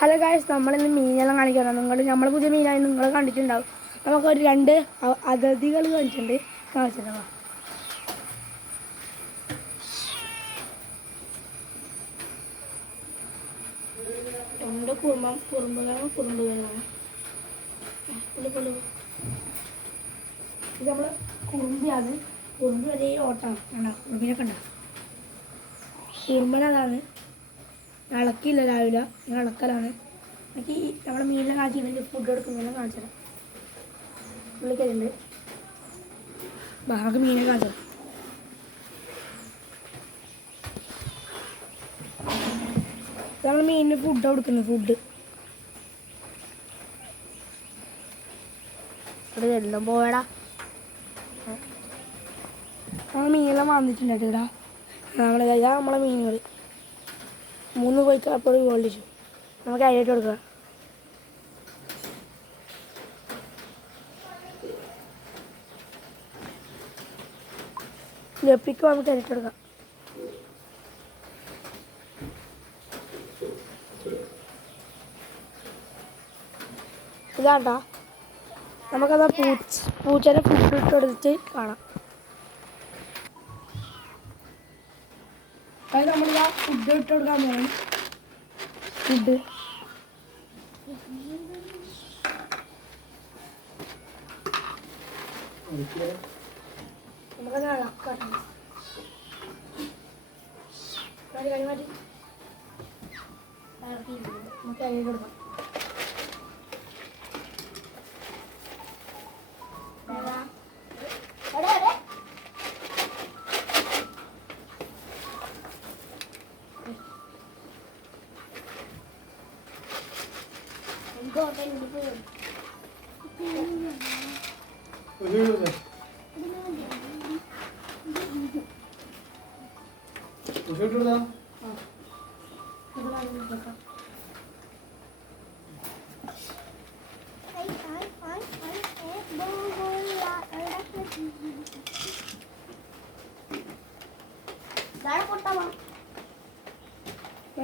Hello guys, നമ്മളിന്ന് മീനെല്ലാം കാണിക്കണം. നമ്മൾ പുതിയ മീനായി നിങ്ങൾ കണ്ടിട്ടുണ്ടാവും. നമുക്കൊരു 2 അതിഥികൾ കാണിച്ചിട്ടുണ്ട്. കാണിച്ചിട്ടുണ്ടോ? രണ്ട് കുറുമ്പുകളാണ്. ഇത് നമ്മൾ കുറുമ്പിയാണ്. കുറുമ്പ് വലിയ ഓട്ടമാണ്. കണ്ടോ കുറുമ്പിനെ കണ്ട കുറുമ്പനതാണ്. ഇളക്കിയില്ല രാവിലെ, ഇളക്കലാണ്. എനിക്ക് നമ്മുടെ മീനിനെ കാണിച്ചിട്ടുണ്ടെങ്കിൽ ഫുഡ് എടുക്കുന്നതെല്ലാം കാണിച്ചത് പുള്ളിക്കലുണ്ട്. ബാക്കി മീനെ കാണിച്ചത് നമ്മൾ മീനിന് ഫുഡ് കൊടുക്കുന്നത്. ഫുഡ് ഇവിടെ എല്ലാം പോയടാ. നമ്മൾ മീനെല്ലാം വന്നിട്ടുണ്ട് ഇവിടെ. നമ്മളെ മീനുകൾ 3 കോഴിക്കപ്പോൾ ഗോൾഡിച്ചു. നമുക്ക് അതിനായിട്ട് കൊടുക്കുക. ഗപ്പിക്ക് നമുക്ക് അതിനായിട്ട് കൊടുക്കാം. ഇതാണ്ടാ നമുക്കത് പൂച്ചേനെ ഫുഡ് ഇട്ട് കൊടുത്തിട്ട് കാണാം. അത് നമ്മളിതാ ഫുഡ് ഇട്ട് കൊടുക്കാൻ പോകണം. ഫുഡ് നമുക്കത് ഇളക്കാം. മാറ്റി നമുക്ക് അതിലേക്ക് കൊടുക്കാം.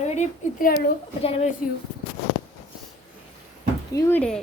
വീഡിയോ ഇത്രയേ ഉള്ളൂ. അപ്പോൾ ചാനൽ ഈ വീഡിയോ